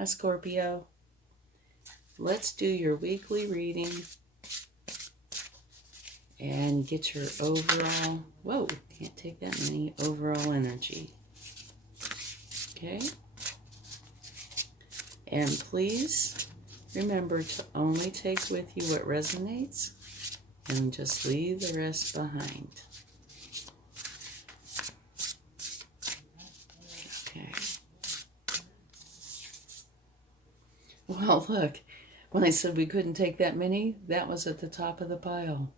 Hi, Scorpio. Let's do your weekly reading and get your overall, whoa, can't take that many, overall energy. Okay? And please remember to only take with you what resonates and just leave the rest behind. Okay. Well, look, when I said we couldn't take that many, that was at the top of the pile.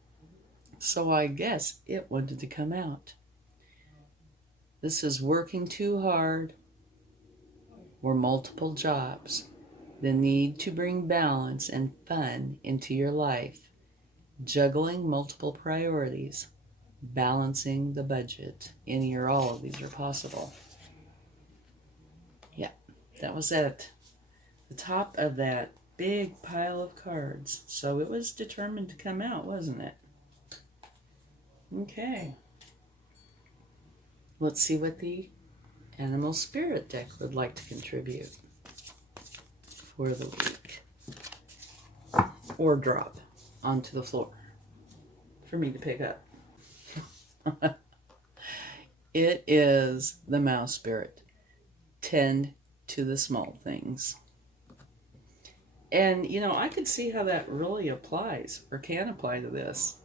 So I guess it wanted to come out. This is working too hard or multiple jobs. The need to bring balance and fun into your life. Juggling multiple priorities. Balancing the budget. Any or all of these are possible. Yeah, that was at the top of that big pile of cards. So it was determined to come out, wasn't it? Okay. Let's see what the Animal Spirit deck would like to contribute for the week. Or drop onto the floor for me to pick up. It is the Mouse Spirit. Tend to the small things. And, you know, I could see how that really applies or can apply to this.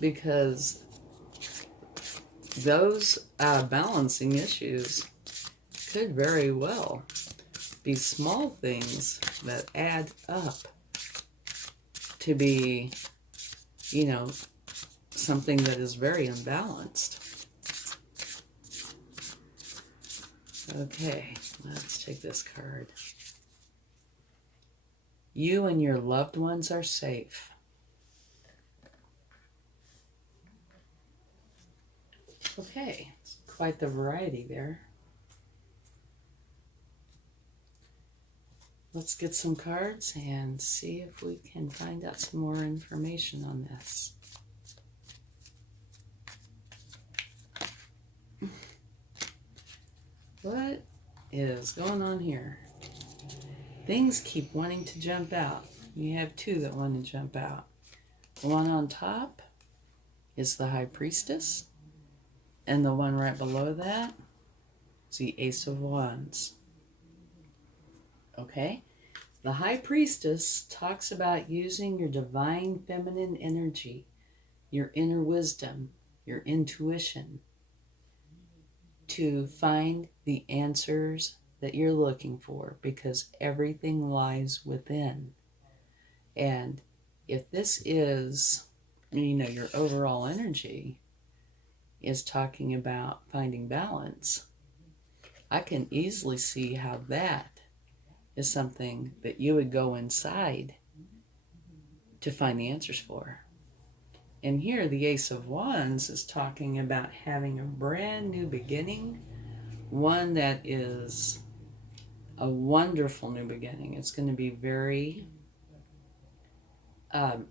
Because those balancing issues could very well be small things that add up to be, you know, something that is very unbalanced. Okay, let's take this card. You and your loved ones are safe. Okay, it's quite the variety there. Let's get some cards and see if we can find out some more information on this. What is going on here? Things keep wanting to jump out. You have two that want to jump out. The one on top is the High Priestess, and the one right below that is the Ace of Wands. Okay? The High Priestess talks about using your divine feminine energy, your inner wisdom, your intuition, to find the answers that you're looking for, because everything lies within. And if this is, you know, your overall energy is talking about finding balance, I can easily see how that is something that you would go inside to find the answers for. And here the Ace of Wands is talking about having a brand new beginning, one that is a wonderful new beginning. It's going to be very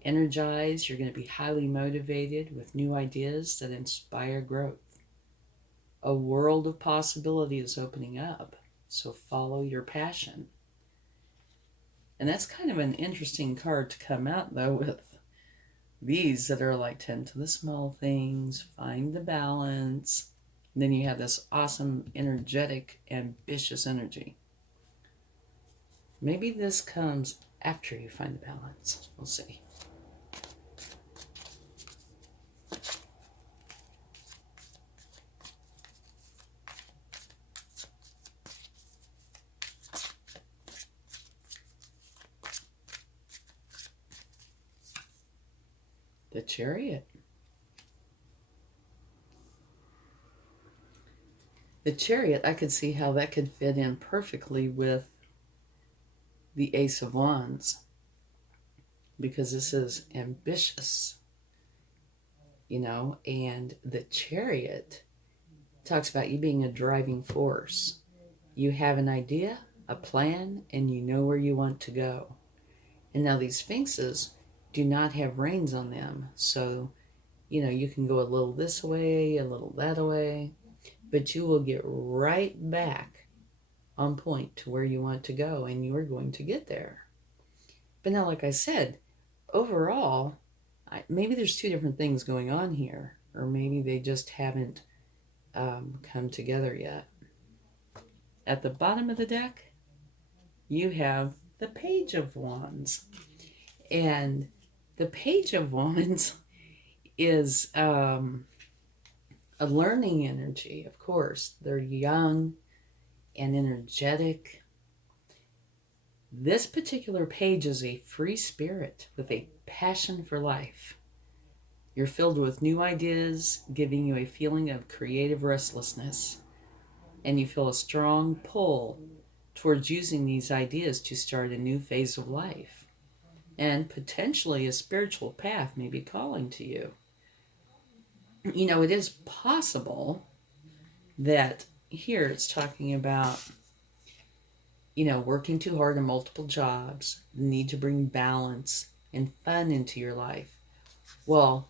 energized. You're going to be highly motivated with new ideas that inspire growth. A world of possibility is opening up, so follow your passion. And that's kind of an interesting card to come out, though, with these that are like tend to the small things, find the balance. And then you have this awesome, energetic, ambitious energy. Maybe this comes after you find the balance. We'll see. The Chariot. The Chariot, I could see how that could fit in perfectly with the Ace of Wands, because this is ambitious, you know, and the Chariot talks about you being a driving force. You have an idea, a plan, and you know where you want to go. And now these Sphinxes do not have reins on them, so, you know, you can go a little this way, a little that way, but you will get right back on point to where you want to go, and you are going to get there. But now, like I said, overall, maybe there's two different things going on here, or maybe they just haven't come together yet. At the bottom of the deck, you have the Page of Wands. And the Page of Wands is a learning energy, of course. They're young and energetic. This particular page is a free spirit with a passion for life. You're filled with new ideas, giving you a feeling of creative restlessness. And you feel a strong pull towards using these ideas to start a new phase of life. And potentially a spiritual path may be calling to you. You know, it is possible that here it's talking about, you know, working too hard in multiple jobs, the need to bring balance and fun into your life. Well,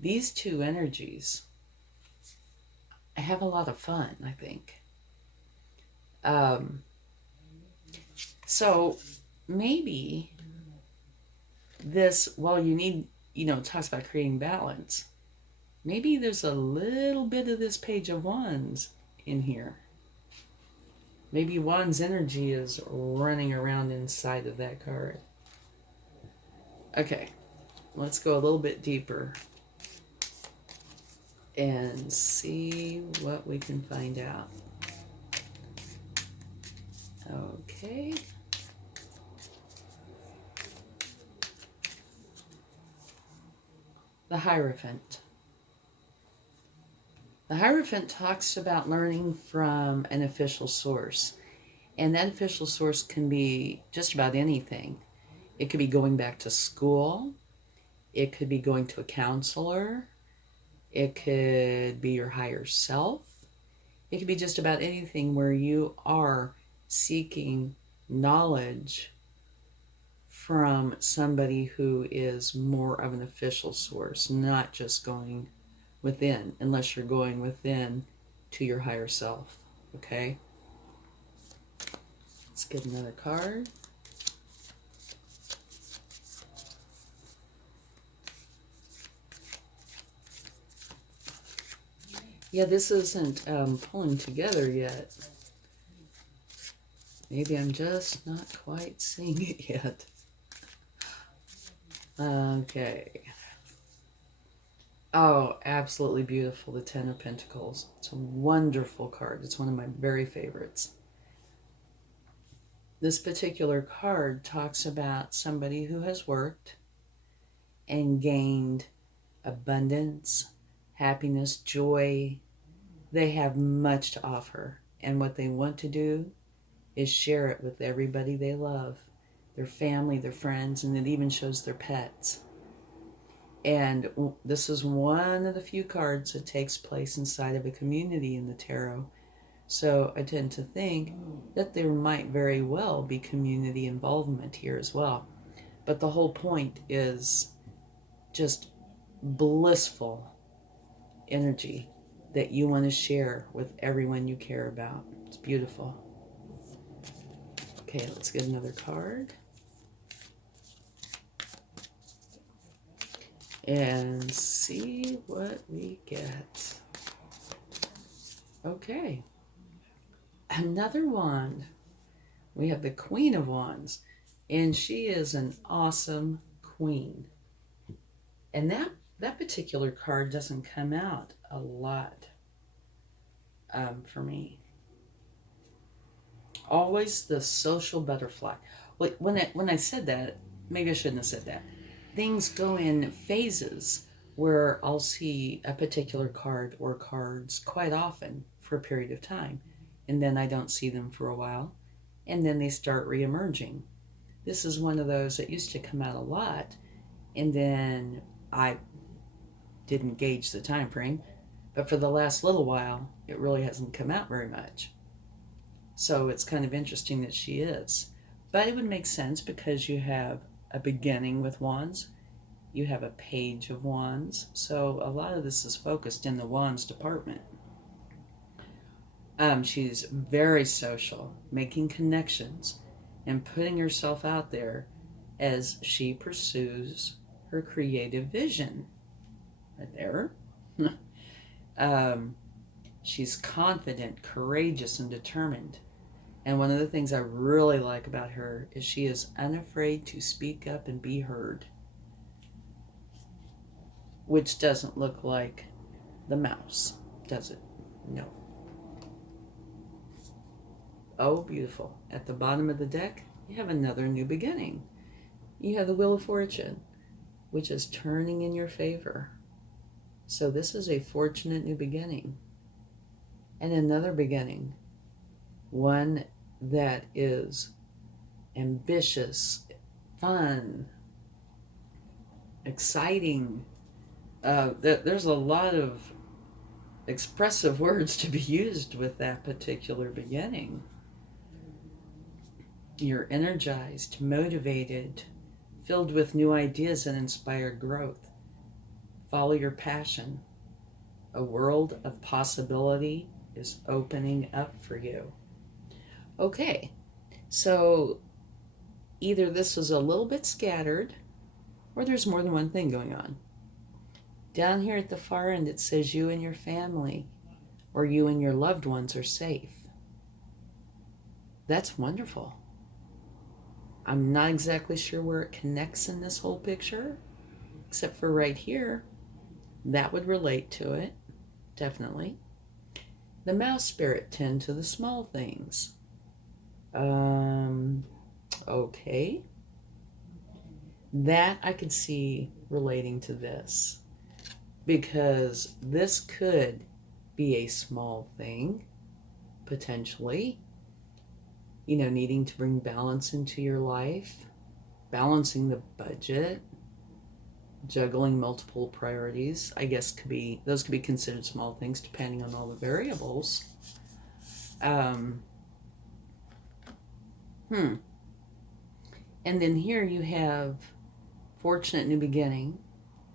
these two energies have a lot of fun, I think. So maybe this, while you need, you know, it talks about creating balance, maybe there's a little bit of this Page of Wands in here. Maybe Wands energy is running around inside of that card. Okay, let's go a little bit deeper and see what we can find out. Okay. The Hierophant. The Hierophant talks about learning from an official source. And that official source can be just about anything. It could be going back to school. It could be going to a counselor. It could be your higher self. It could be just about anything where you are seeking knowledge from somebody who is more of an official source, not just going within, unless you're going within to your higher self. Okay? Let's get another card. Yeah, this isn't pulling together yet. Maybe I'm just not quite seeing it yet. Okay. Oh, absolutely beautiful, the Ten of Pentacles. It's a wonderful card. It's one of my very favorites. This particular card talks about somebody who has worked and gained abundance, happiness, joy. They have much to offer, and what they want to do is share it with everybody they love, their family, their friends, and it even shows their pets. And this is one of the few cards that takes place inside of a community in the tarot. So I tend to think that there might very well be community involvement here as well. But the whole point is just blissful energy that you want to share with everyone you care about. It's beautiful. Okay, let's get another card. And see what we get. Okay. Another wand. We have the Queen of Wands. And she is an awesome queen. And that particular card doesn't come out a lot for me. Always the social butterfly. When I said that, maybe I shouldn't have said that. Things go in phases where I'll see a particular card or cards quite often for a period of time, and then I don't see them for a while, and then they start re-emerging. This is one of those that used to come out a lot, and then I didn't gauge the time frame, but for the last little while, it really hasn't come out very much. So it's kind of interesting that she is. But it would make sense because you have a beginning with wands. You have a Page of Wands. So a lot of this is focused in the wands department. She's very social, making connections and putting herself out there as she pursues her creative vision. Right there. She's confident, courageous, and determined. And one of the things I really like about her is she is unafraid to speak up and be heard, which doesn't look like the mouse, does it? No. Oh, beautiful. At the bottom of the deck, you have another new beginning. You have the Wheel of Fortune, which is turning in your favor. So this is a fortunate new beginning. And another beginning, one that is ambitious, fun, exciting. There's a lot of expressive words to be used with that particular beginning. You're energized, motivated, filled with new ideas and inspired growth. Follow your passion. A world of possibility is opening up for you. Okay, so either this is a little bit scattered or there's more than one thing going on. Down here at the far end, it says you and your family or you and your loved ones are safe. That's wonderful. I'm not exactly sure where it connects in this whole picture, except for right here. That would relate to it, definitely. The mouse spirit tend to the small things. Okay. That I could see relating to this, because this could be a small thing, potentially. You know, needing to bring balance into your life, balancing the budget, juggling multiple priorities. I guess those could be considered small things depending on all the variables. And then here you have fortunate new beginning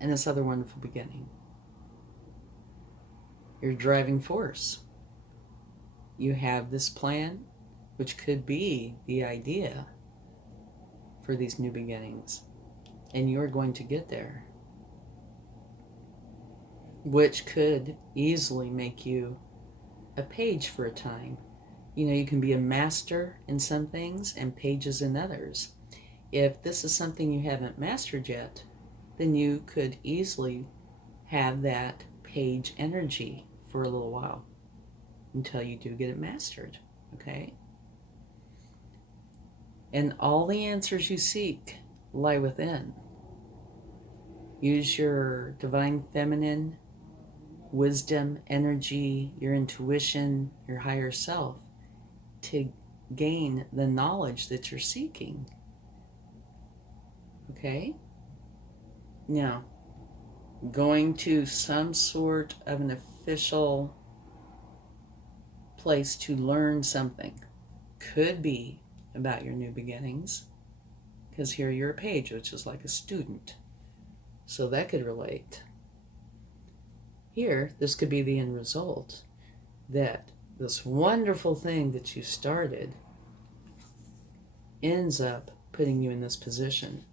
and this other wonderful beginning. Your driving force. You have this plan, which could be the idea for these new beginnings. And you're going to get there, which could easily make you a page for a time. You know, you can be a master in some things and pages in others. If this is something you haven't mastered yet, then you could easily have that page energy for a little while until you do get it mastered, okay? And all the answers you seek lie within. Use your divine feminine wisdom, energy, your intuition, your higher self to gain the knowledge that you're seeking. Okay? Now, going to some sort of an official place to learn something could be about your new beginnings, because here you're a page, which is like a student. So that could relate. Here, this could be the end result, that this wonderful thing that you started ends up putting you in this position,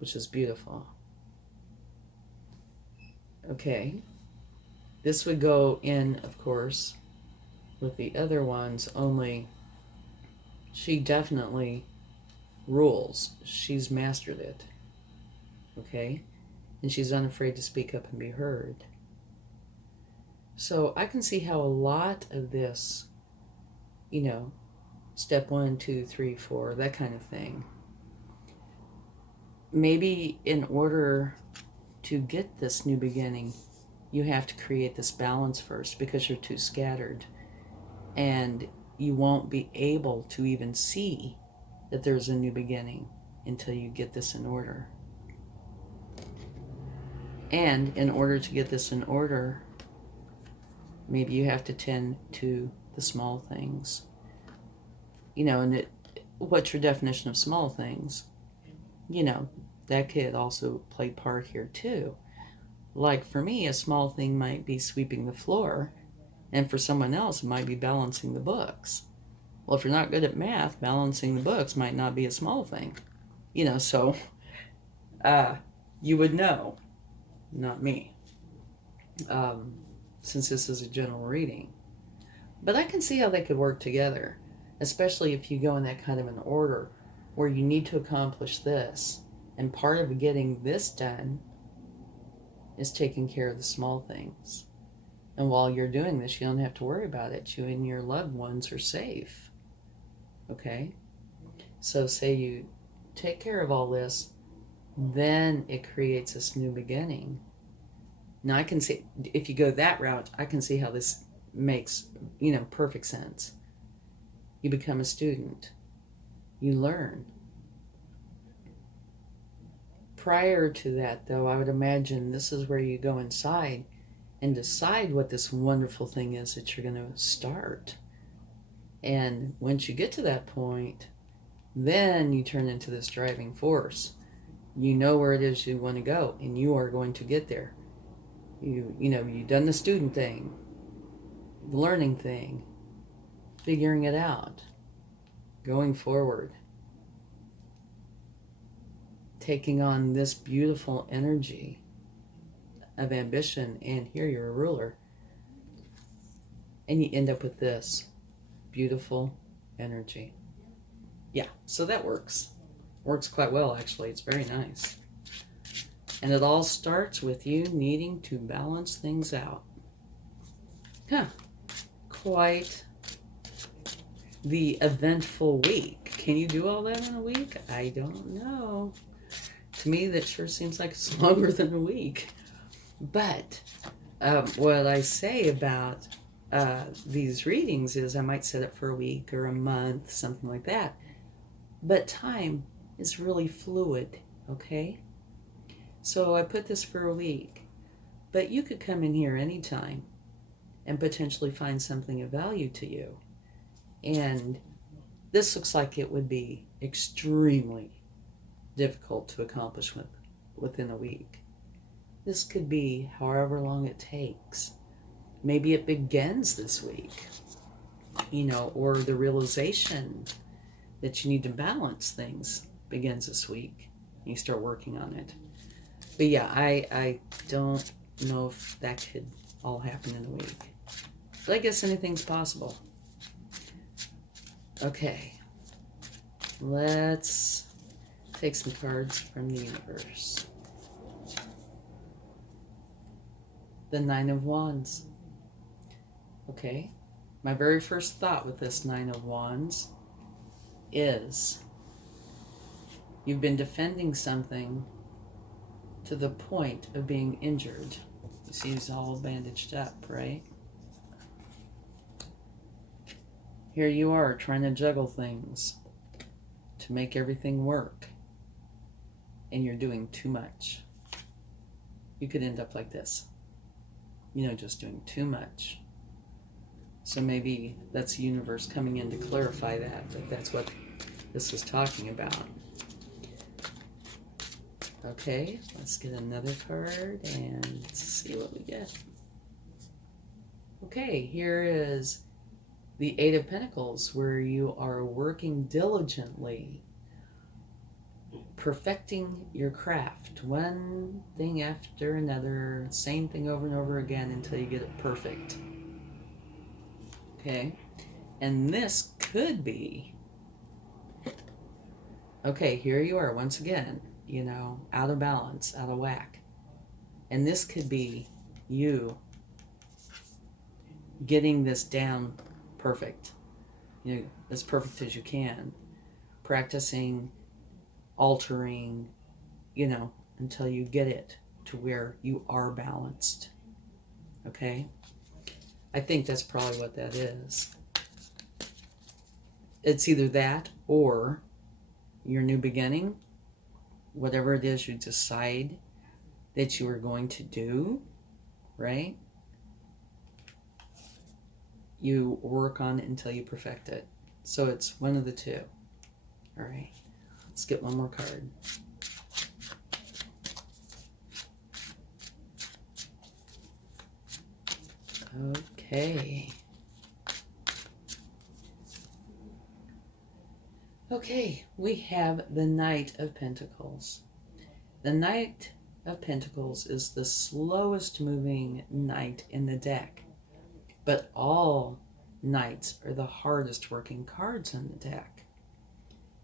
which is beautiful. Okay, this would go in, of course, with the other ones, only she definitely rules. She's mastered it. Okay? And she's unafraid to speak up and be heard. So I can see how a lot of this, you know, step 1, 2, 3, 4, that kind of thing. Maybe in order to get this new beginning, you have to create this balance first, because you're too scattered. And you won't be able to even see that there's a new beginning until you get this in order. And in order to get this in order, maybe you have to tend to the small things. You know, and what's your definition of small things? You know, that could also play part here too. Like for me, a small thing might be sweeping the floor, And for someone else, it might be balancing the books. Well, if you're not good at math, balancing the books might not be a small thing. You know, so you would know, not me, since this is a general reading. But I can see how they could work together, especially if you go in that kind of an order where you need to accomplish this. And part of getting this done is taking care of the small things. And while you're doing this, you don't have to worry about it. You and your loved ones are safe. Okay? So say you take care of all this, then it creates this new beginning. Now I can see, if you go that route, I can see how this makes, perfect sense. You become a student. You learn. Prior to that, though, I would imagine this is where you go inside and decide what this wonderful thing is that you're going to start. And once you get to that point, then you turn into this driving force. You know where it is you want to go, and you are going to get there. You've done the student thing, the learning thing, figuring it out, going forward, taking on this beautiful energy of ambition, and here you're a ruler. And you end up with this beautiful energy. Yeah, so that works. Works quite well, actually. It's very nice. And it all starts with you needing to balance things out. Quite the eventful week. Can you do all that in a week? I don't know. To me, that sure seems like it's longer than a week. But what I say about these readings is I might set it for a week or a month, something like that. But time is really fluid, okay? So I put this for a week. But you could come in here anytime and potentially find something of value to you. And this looks like it would be extremely difficult to accomplish within a week. This could be however long it takes. Maybe it begins this week, or the realization that you need to balance things begins this week. You start working on it. But yeah, I don't know if that could all happen in a week. But I guess anything's possible. Okay. Let's take some cards from the universe. The Nine of Wands. Okay. My very first thought with this Nine of Wands is you've been defending something to the point of being injured. You see he's all bandaged up, right? Here you are trying to juggle things to make everything work, and you're doing too much. You could end up like this, just doing too much. So maybe that's the universe coming in to clarify that that's what this is talking about. Okay, let's get another card and see what we get. Okay, here is the Eight of Pentacles, where you are working diligently, perfecting your craft, one thing after another, same thing over and over again until you get it perfect. Okay, and this could be, okay, here you are once again, out of balance, out of whack. And this could be you getting this down perfect, as perfect as you can, practicing, altering, until you get it to where you are balanced. Okay? I think that's probably what that is. It's either that or your new beginning, whatever it is you decide that you are going to do, right? You work on it until you perfect it. So it's one of the two. All right, let's get one more card. Okay. Okay. Okay, we have the Knight of Pentacles. The Knight of Pentacles is the slowest moving knight in the deck, but all knights are the hardest working cards in the deck.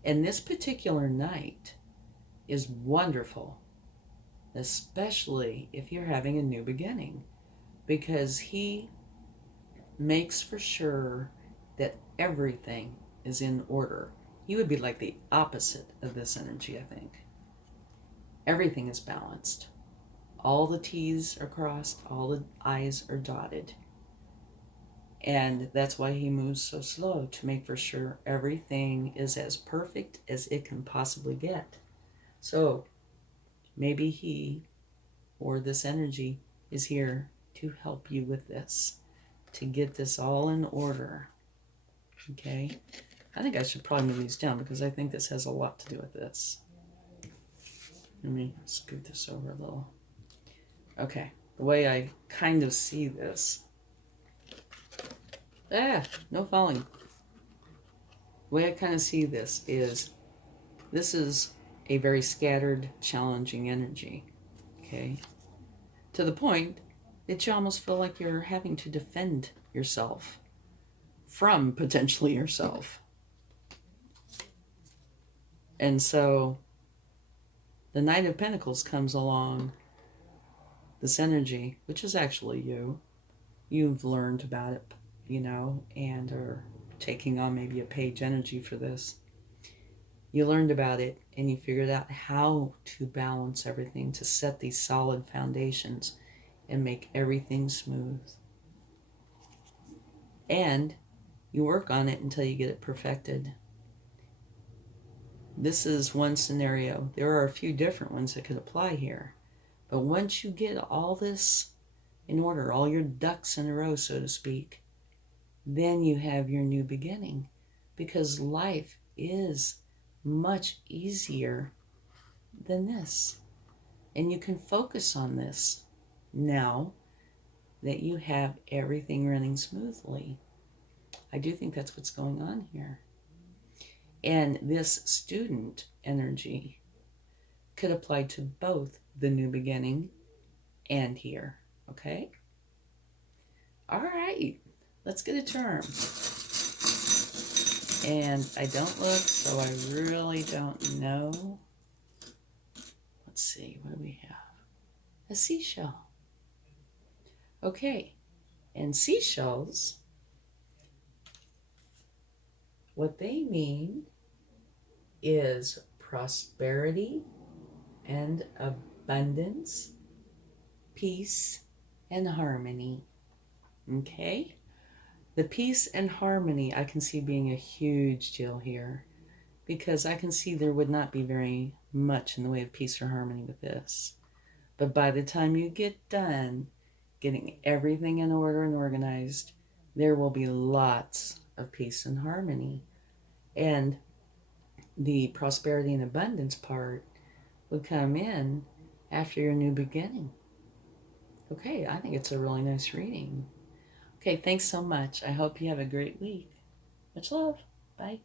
And this particular knight is wonderful, especially if you're having a new beginning, because he makes for sure that everything is in order. He would be like the opposite of this energy, I think. Everything is balanced. All the T's are crossed, all the I's are dotted. And that's why he moves so slow, to make for sure everything is as perfect as it can possibly get. So maybe he or this energy is here to help you with this, to get this all in order. Okay? I think I should probably move these down because I think this has a lot to do with this. Let me scoot this over a little. Okay, the way I kind of see this. No falling. The way I kind of see this is a very scattered, challenging energy. Okay? To the point that you almost feel like you're having to defend yourself from potentially yourself. And so the Knight of Pentacles comes along, this energy, which is actually you. You've learned about it, and are taking on maybe a page energy for this. You learned about it and you figured out how to balance everything, to set these solid foundations and make everything smooth. And you work on it until you get it perfected. This is one scenario. There are a few different ones that could apply here. But once you get all this in order, all your ducks in a row, so to speak, then you have your new beginning. Because life is much easier than this. And you can focus on this now that you have everything running smoothly. I do think that's what's going on here. And this student energy could apply to both the new beginning and here. Okay? All right. Let's get a term. And I don't look, so I really don't know. Let's see. What do we have? A seashell. Okay. And seashells, what they mean is prosperity and abundance, peace and harmony. Okay? The peace and harmony I can see being a huge deal here, because I can see there would not be very much in the way of peace or harmony with this. But by the time you get done getting everything in order and organized, there will be lots of peace and harmony. And the prosperity and abundance part would come in after your new beginning. Okay, I think it's a really nice reading. Okay, thanks so much. I hope you have a great week. Much love. Bye.